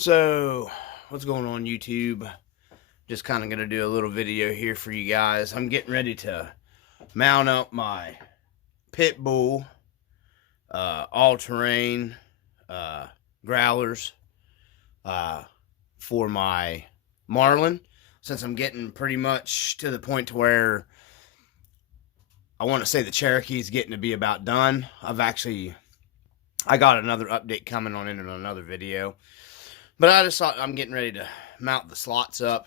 So, what's going on YouTube? Just kind of going to do a little video here for you guys. I'm getting ready to mount up my Pitbull all-terrain growlers for my Marlin. Since I'm getting pretty much to the point to where I want to say the Cherokee's getting to be about done. I got another update coming on in another video. But I just thought I'm getting ready to mount the slots up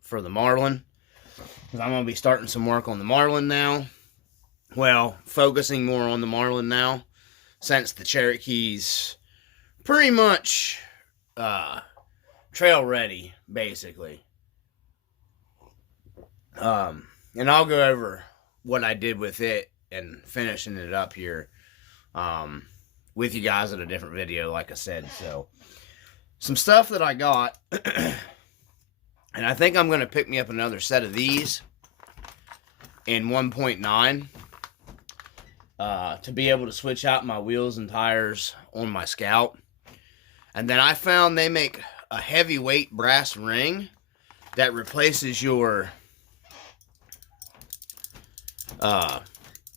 for the Marlin. Because I'm going to be starting some work on the Marlin now. Well, focusing more on the Marlin now. Since the Cherokee's pretty much trail ready, basically. And I'll go over what I did with it and finishing it up here with you guys in a different video, like I said. So, some stuff that I got, and I think I'm going to pick me up another set of these in 1.9 to be able to switch out my wheels and tires on my Scout. And then I found they make a heavyweight brass ring that replaces your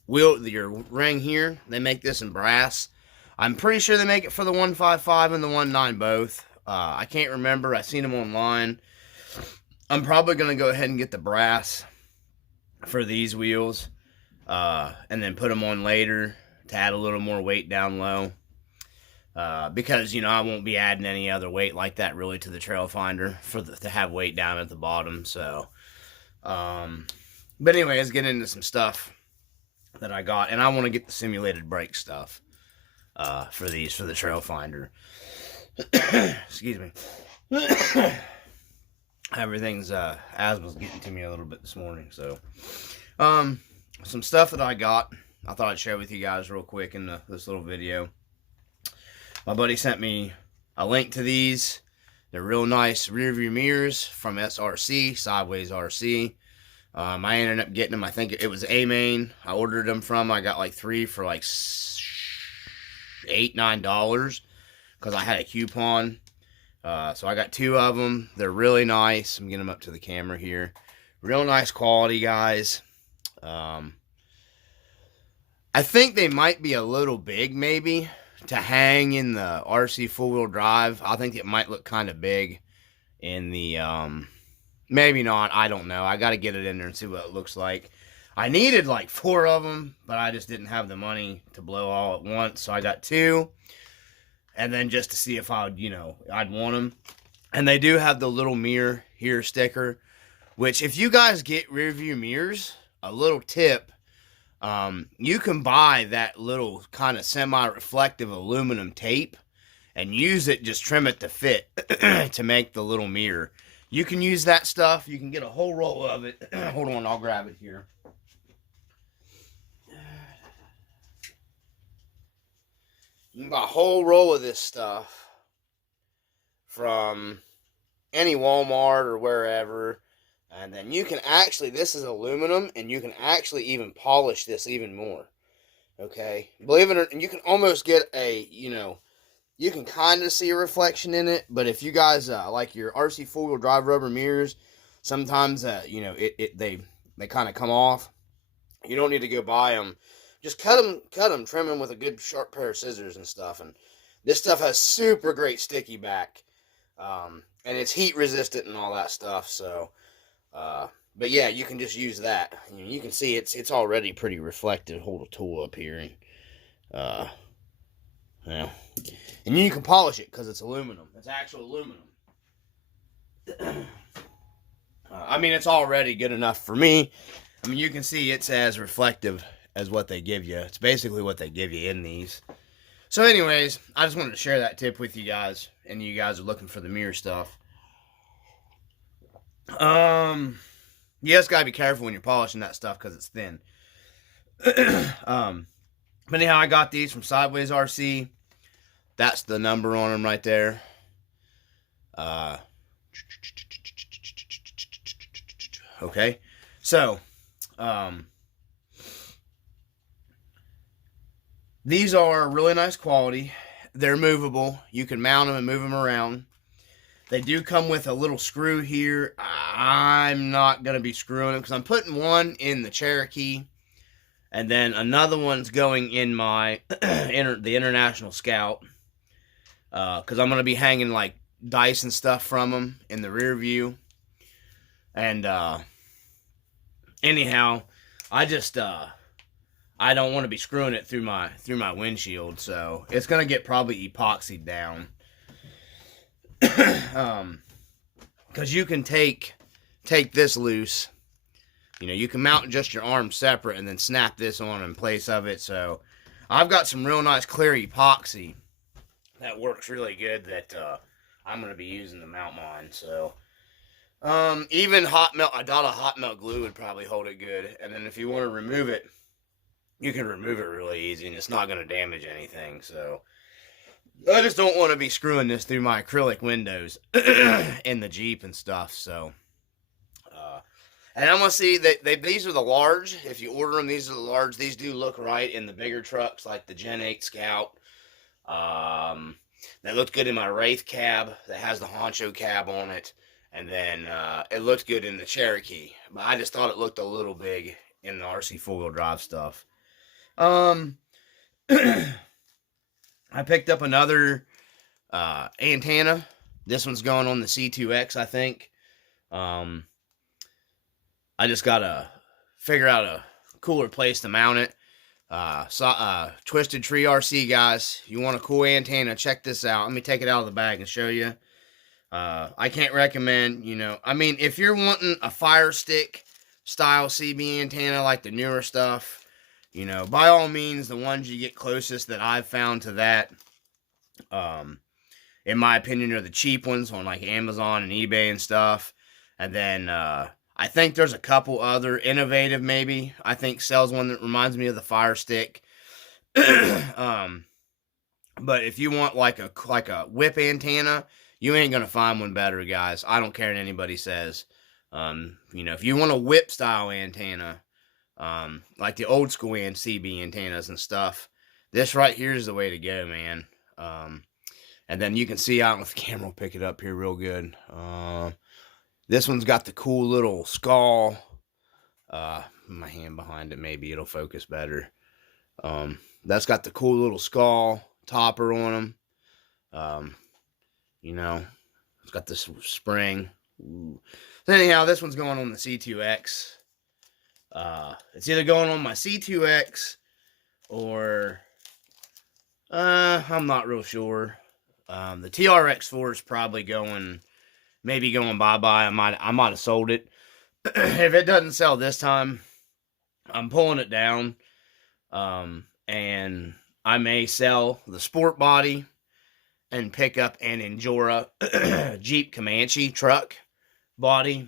your ring here. They make this in brass. I'm pretty sure they make it for the 155 and the 19 both. I can't remember. I seen them online. I'm probably going to go ahead and get the brass for these wheels. And then put them on later to add a little more weight down low. Because, I won't be adding any other weight like that really to the Trail Finder to have weight down at the bottom. So, but anyway, let's get into some stuff that I got. And I want to get the simulated brake stuff for the Trail Finder. Excuse me. Everything's asthma's getting to me a little bit this morning. So, some stuff that I got, I thought I'd share with you guys real quick in this little video. My buddy sent me a link to these. They're real nice rear view mirrors from SRC, Sideways RC. I ended up getting them. I think it was A-Main. I ordered them from. I got like 3 for like $8, $9 because I had a coupon. So I got 2 of them. They're really nice. I'm getting them up to the camera here. Real nice quality, guys. I think they might be a little big, maybe, to hang in the RC four-wheel drive. I think it might look kind of big in the, maybe not, I don't know. I got to get it in there and see what it looks like. I needed like 4 of them, but I just didn't have the money to blow all at once, so I got 2. And then just to see if I'd want them. And they do have the little mirror here sticker, which if you guys get rear view mirrors, a little tip, you can buy that little kind of semi-reflective aluminum tape and use it, just trim it to fit to make the little mirror. You can use that stuff. You can get a whole roll of it. Hold on, I'll grab it here. You can buy a whole roll of this stuff from any Walmart or wherever. And then you can actually, this is aluminum, and you can actually even polish this even more. Okay? Believe it or not, you can almost get a, you can kind of see a reflection in it. But if you guys like your RC four-wheel drive rubber mirrors, sometimes, they kind of come off. You don't need to go buy them. Just cut them, trim them with a good sharp pair of scissors and stuff. And this stuff has super great sticky back. And it's heat resistant and all that stuff, so... but yeah, you can just use that. You can see it's already pretty reflective. Hold a tool up here, and yeah, and you can polish it because it's aluminum. It's actual aluminum. I mean, it's already good enough for me. I mean, you can see it's as reflective as what they give you. It's basically what they give you in these. So, anyways, I just wanted to share that tip with you guys, and you guys are looking for the mirror stuff. You just gotta be careful when you're polishing that stuff because it's thin. But anyhow, I got these from Sideways RC. That's the number on them right there. Okay, so these are really nice quality. They're movable. You can mount them and move them around. They do come with a little screw here. I'm not going to be screwing them because I'm putting one in the Cherokee. And then another one's going in my the International Scout. Because I'm going to be hanging like dice and stuff from them in the rear view. And anyhow, I just I don't want to be screwing it through my windshield, so it's gonna get probably epoxied down. Because you can take this loose. You know, you can mount just your arm separate and then snap this on in place of it. So I've got some real nice clear epoxy that works really good that I'm gonna be using to mount mine. So even hot melt, a dot of hot melt glue would probably hold it good. And then if you want to remove it, you can remove it really easy, and it's not going to damage anything. So I just don't want to be screwing this through my acrylic windows in the Jeep and stuff. So, and I'm gonna see that these are the large. If you order them, these are the large. These do look right in the bigger trucks like the Gen 8 Scout. They looked good in my Wraith cab that has the honcho cab on it. And then it looked good in the Cherokee. But I just thought it looked a little big in the RC four-wheel drive stuff. I picked up another antenna. This one's going on the C2X, I think. I just got to figure out a cooler place to mount it. Twisted Tree RC, guys. You want a cool antenna, check this out. Let me take it out of the bag and show you. I can't recommend, you know, I mean, if you're wanting a Fire Stick style CB antenna like the newer stuff, you know, by all means, the ones you get closest that I've found to that, in my opinion, are the cheap ones on like Amazon and eBay and stuff. And then, I think there's a couple other Innovative, maybe, I think sells one that reminds me of the Fire Stick. But if you want like a whip antenna, you ain't gonna find one better, guys. I don't care what anybody says. You know, if you want a whip style antenna, like the old school CB antennas and stuff, this right here is the way to go, man. And then you can see, I don't know if the camera will pick it up here real good. This one's got the cool little skull. My hand behind it, maybe it'll focus better. That's got the cool little skull topper on them. You know, it's got this spring. Ooh. So anyhow, this one's going on the C2X. It's either going on my C2X or I'm not real sure. The TRX4 is probably going, maybe going bye-bye. I might have sold it. If it doesn't sell this time, I'm pulling it down. And I may sell the sport body and pick up an Endura Jeep Comanche truck body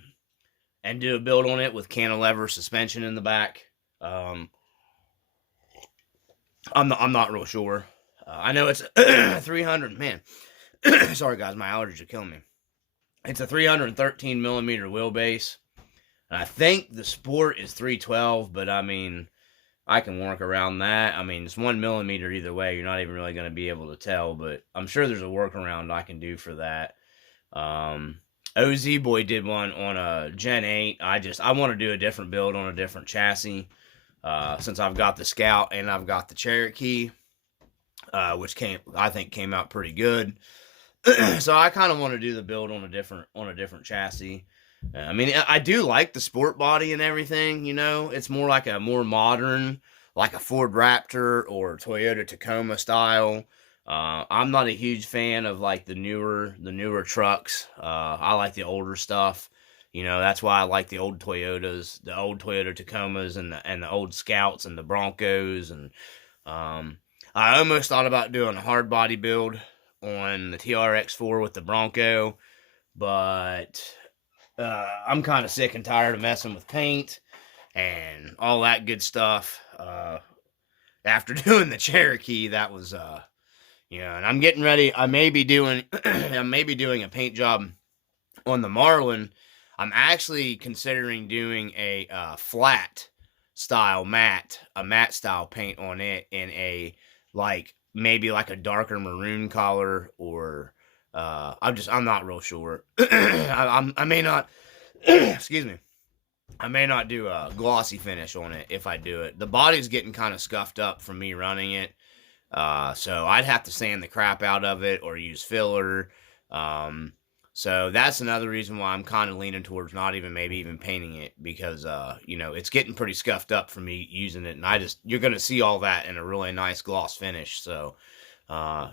and do a build on it with cantilever suspension in the back. I'm not real sure. I know it's 300, man. Sorry guys, my allergies are killing me. It's a 313 millimeter wheelbase. And I think the Sport is 312, but I mean, I can work around that. I mean, it's 1 millimeter either way. You're not even really going to be able to tell, but I'm sure there's a workaround I can do for that. OZ Boy did one on a Gen 8. I want to do a different build on a different chassis. Since I've got the Scout and I've got the Cherokee, which I think came out pretty good. So I kind of want to do the build on a different chassis. I mean, I do like the sport body and everything, you know. It's more like a more modern, like a Ford Raptor or Toyota Tacoma style. I'm not a huge fan of like the newer trucks. I like the older stuff. You know, that's why I like the old Toyotas, the old Toyota Tacomas and the old Scouts and the Broncos. And I almost thought about doing a hard body build on the TRX4 with the Bronco, but I'm kind of sick and tired of messing with paint and all that good stuff. After doing the Cherokee, that was, you know, and I'm getting ready. I may be doing a paint job on the Marlin. I'm actually considering doing a flat style matte style paint on it in a like maybe like a darker maroon color, or I'm not real sure. I may not, excuse me. I may not do a glossy finish on it if I do it. The body's getting kind of scuffed up from me running it. So I'd have to sand the crap out of it or use filler. So that's another reason why I'm kind of leaning towards not even maybe even painting it, because you know, it's getting pretty scuffed up from me using it, and you're gonna see all that in a really nice gloss finish. So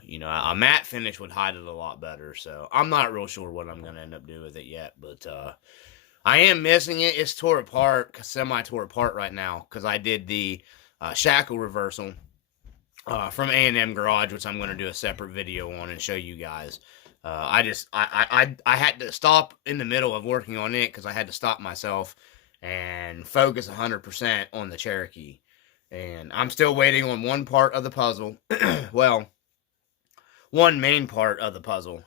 you know, a matte finish would hide it a lot better. So I'm not real sure what I'm gonna end up doing with it yet, but I am missing it. It's tore apart, semi-tore apart right now, because I did the shackle reversal from A&M Garage, which I'm going to do a separate video on and show you guys. I had to stop in the middle of working on it, because I had to stop myself and focus 100% on the Cherokee. And I'm still waiting on one part of the puzzle. Well, one main part of the puzzle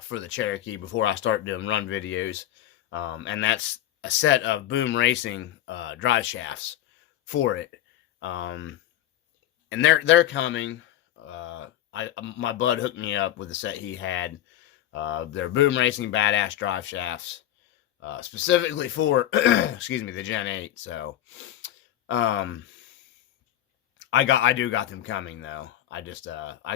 for the Cherokee before I start doing run videos. And that's a set of Boom Racing drive shafts for it. And they're coming. My bud hooked me up with a set he had. They're Boom Racing Badass drive shafts, specifically for excuse me, the Gen 8. So I do got them coming though. I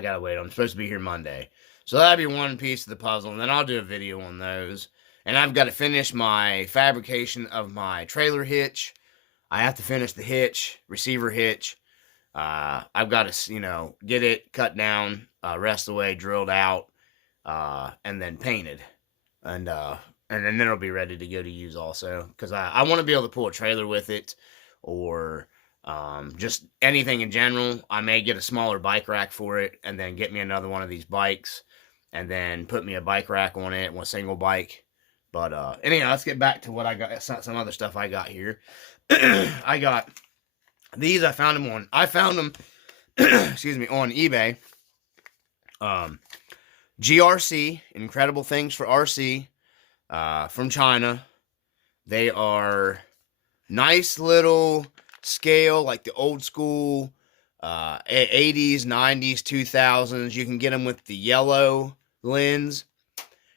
gotta wait. I'm supposed to be here Monday, so that'll be one piece of the puzzle, and then I'll do a video on those. And I've got to finish my fabrication of my trailer hitch. I have to finish the hitch, receiver hitch. I've got to, you know, get it cut down, rest away, drilled out, and then painted. And then it'll be ready to go to use also. Because I want to be able to pull a trailer with it, or just anything in general. I may get a smaller bike rack for it, and then get me another one of these bikes, and then put me a bike rack on it, one single bike. But anyhow, let's get back to what I got. Some other stuff I got here. I got these. I found them excuse me, on eBay. GRC, Incredible Things for RC, from China. They are nice little scale, like the old school 80s, 90s, 2000s. You can get them with the yellow lens.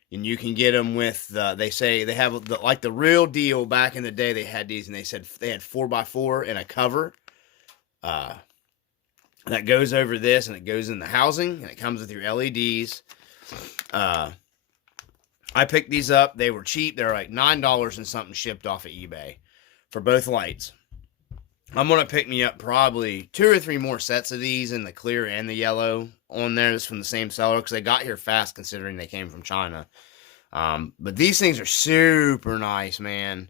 And you can get them with, they say they have like the real deal. Back in the day, they had these, and they said they had 4x4 and a cover that goes over this, and it goes in the housing, and it comes with your LEDs. I picked these up. They were cheap. They're like $9 and something shipped off of eBay for both lights. I'm going to pick me up probably 2 or 3 more sets of these in the clear and the yellow on there. That's from the same seller, because they got here fast considering they came from China. But these things are super nice, man.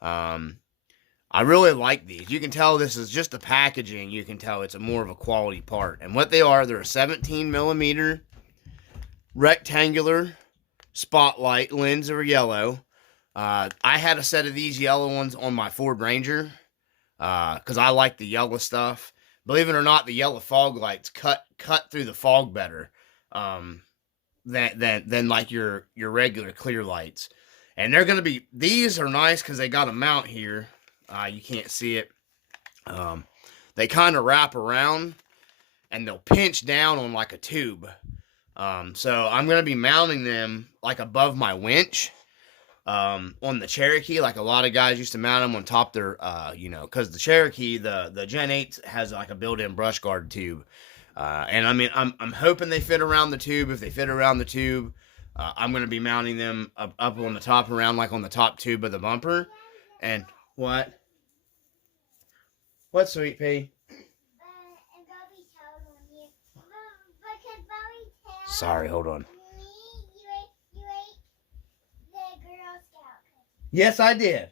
I really like these. You can tell this is just the packaging. You can tell it's more of a quality part. And what they are, they're a 17 millimeter rectangular spotlight lens or yellow. I had a set of these yellow ones on my Ford Ranger, because I like the yellow stuff. Believe it or not, the yellow fog lights cut through the fog better than like your regular clear lights. And they're gonna be, these are nice because they got a mount here. You can't see it. They kind of wrap around, and they'll pinch down on like a tube. So I'm gonna be mounting them like above my winch. On the Cherokee, like a lot of guys used to mount them on top their, you know, because the Cherokee, the Gen 8 has like a built-in brush guard tube. And I mean, I'm hoping they fit around the tube. If they fit around the tube, I'm going to be mounting them up on the top, around like on the top tube of the bumper. And what? What, Sweet Pea? Sorry, hold on. Yes, I did.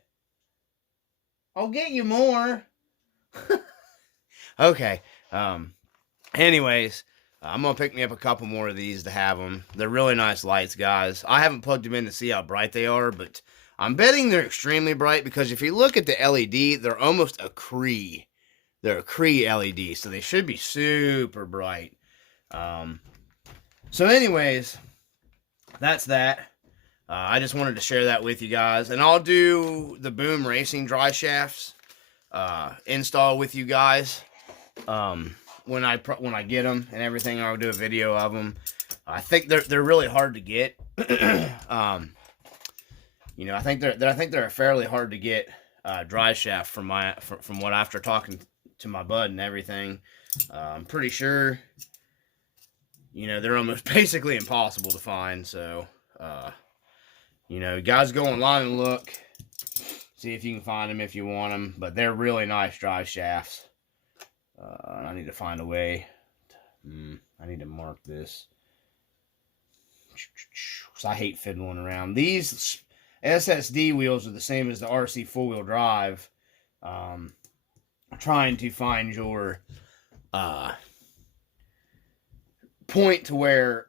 I'll get you more. Okay. Anyways, I'm going to pick me up a couple more of these to have them. They're really nice lights, guys. I haven't plugged them in to see how bright they are, but I'm betting they're extremely bright, because if you look at the LED, they're almost a Cree. They're a Cree LED, so they should be super bright. So anyways, that's that. I just wanted to share that with you guys. And I'll do the Boom Racing dry shafts install with you guys when I get them and everything. I'll do a video of them. I think they're really hard to get. You know, I think they're fairly hard to get dry shaft from what after talking to my bud and everything. I'm pretty sure, you know, they're almost basically impossible to find. So, you know, guys, go online and look, see if you can find them if you want them. But they're really nice dry shafts. I need to find a way. I need to mark this. Because I hate fiddling around. These SSD wheels are the same as the RC four-wheel drive. Trying to find your point to where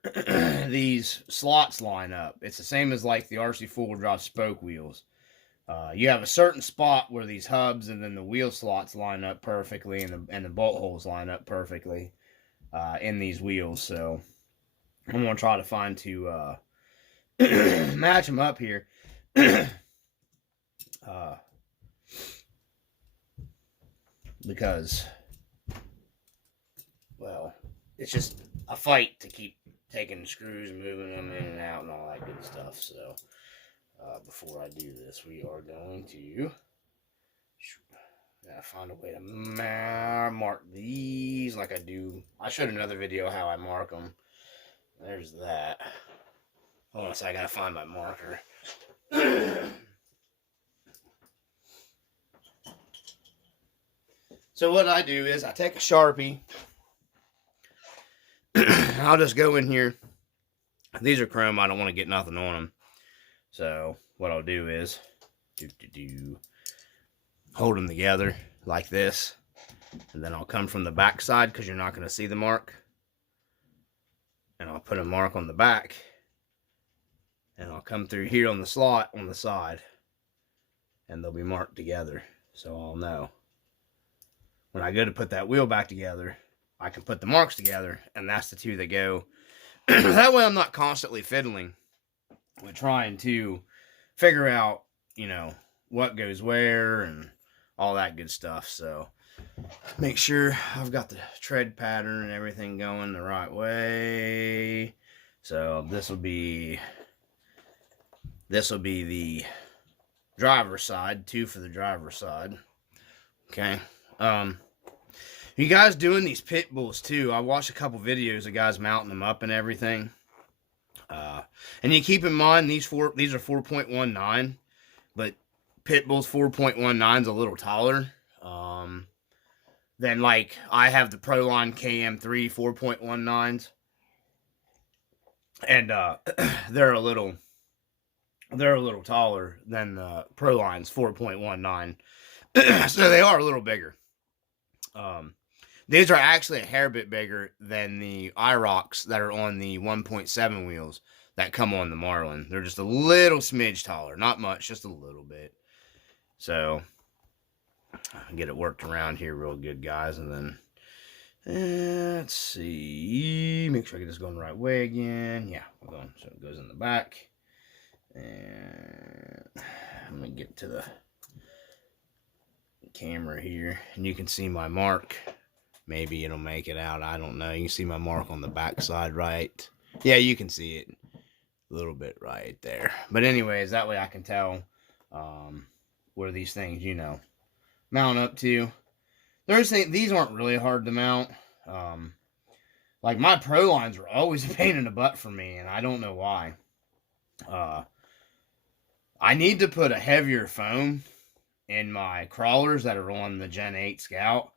these slots line up. It's the same as like the RC four-wheel drive spoke wheels. You have a certain spot where these hubs and then the wheel slots line up perfectly, and the bolt holes line up perfectly in these wheels. So I'm gonna try to find to match them up here. Because, well, it's just a fight to keep taking the screws and moving them in and out and all that good stuff. So, before I do this, we are going to find a way to mark these like I do. I showed another video how I mark them. There's that. Hold on a second, I gotta find my marker. So what I do is I take a Sharpie. I'll just go in here. These are chrome. I don't want to get nothing on them. So what I'll do is hold them together like this. And then I'll come from the back side because you're not going to see the mark. And I'll put a mark on the back. And I'll come through here on the slot on the side. And they'll be marked together. So I'll know. When I go to put that wheel back together, I can put the marks together, and that's the two that go. That way I'm not constantly fiddling with trying to figure out, you know, what goes where and all that good stuff. So make sure I've got the tread pattern and everything going the right way. So this will be the driver's side, 2 for the driver's side. Okay. You guys doing these pit bulls too? I watched a couple videos of guys mounting them up and everything. And you keep in mind these are 4.19, but pit bulls 4.19 is a little taller. Than like I have the Proline KM3 4.19s, and they're a little taller than the Proline's 4.19. So they are a little bigger. These are actually a hair bit bigger than the IROCs that are on the 1.7 wheels that come on the Marlin. They're just a little smidge taller. Not much, just a little bit. So, I'll get it worked around here real good, guys. And then, let's see. Make sure I get this going the right way again. Yeah, we're going. So it goes in the back. And I'm going to get to the camera here. And you can see my mark. Maybe it'll make it out. I don't know. You can see my mark on the back side, right? Yeah, you can see it a little bit right there. But anyways, that way I can tell where these things, you know, mount up to. These aren't really hard to mount. Like my Prolines were always a pain in the butt for me, and I don't know why. I need to put a heavier foam in my crawlers that are on the Gen 8 Scout.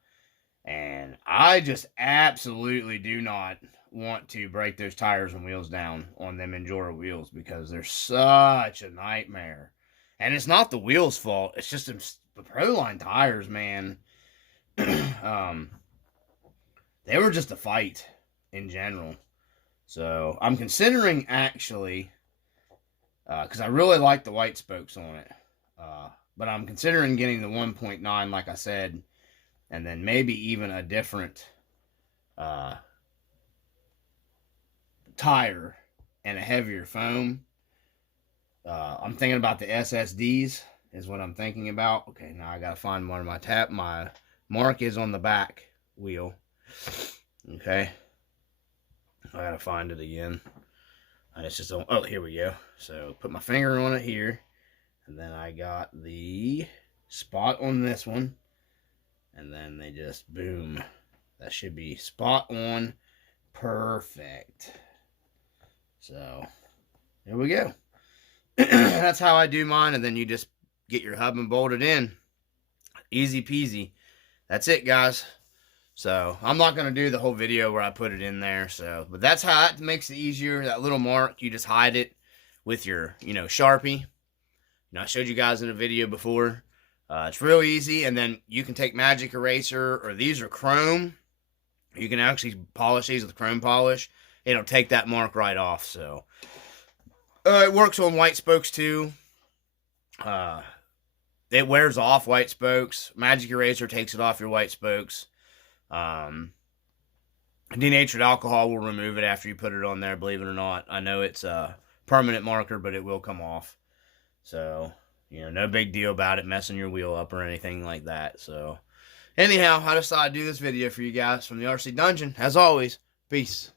And I just absolutely do not want to break those tires and wheels down on them Endura wheels because they're such a nightmare. And it's not the wheels' fault. It's just the Proline tires, man. They were just a fight in general. So I'm considering actually, because I really like the white spokes on it. But I'm considering getting the 1.9, like I said. And then maybe even a different tire and a heavier foam. I'm thinking about the SSDs is what I'm thinking about. Okay, now I got to find one of my mark is on the back wheel. Okay. I gotta find it again. I just don't. Oh, here we go. So put my finger on it here, and then I got the spot on this one, and then they just boom. That should be spot on, perfect. So there we go. That's how I do mine, and then you just get your hub and bolt it in. Easy peasy. That's it, guys. So I'm not going to do the whole video where I put it in there. So, but that's how it makes it easier. That little mark, you just hide it with your, Sharpie. I showed you guys in a video before. It's real easy. And then you can take magic eraser, or these are chrome. You can actually polish these with chrome polish. It'll take that mark right off. So it works on white spokes too. It wears off white spokes. Magic eraser takes it off your white spokes. Denatured alcohol will remove it after you put it on there, believe it or not. I know it's a permanent marker, but it will come off. So, no big deal about it messing your wheel up or anything like that. So, anyhow, I decided to do this video for you guys from the RC Dungeon. As always, peace.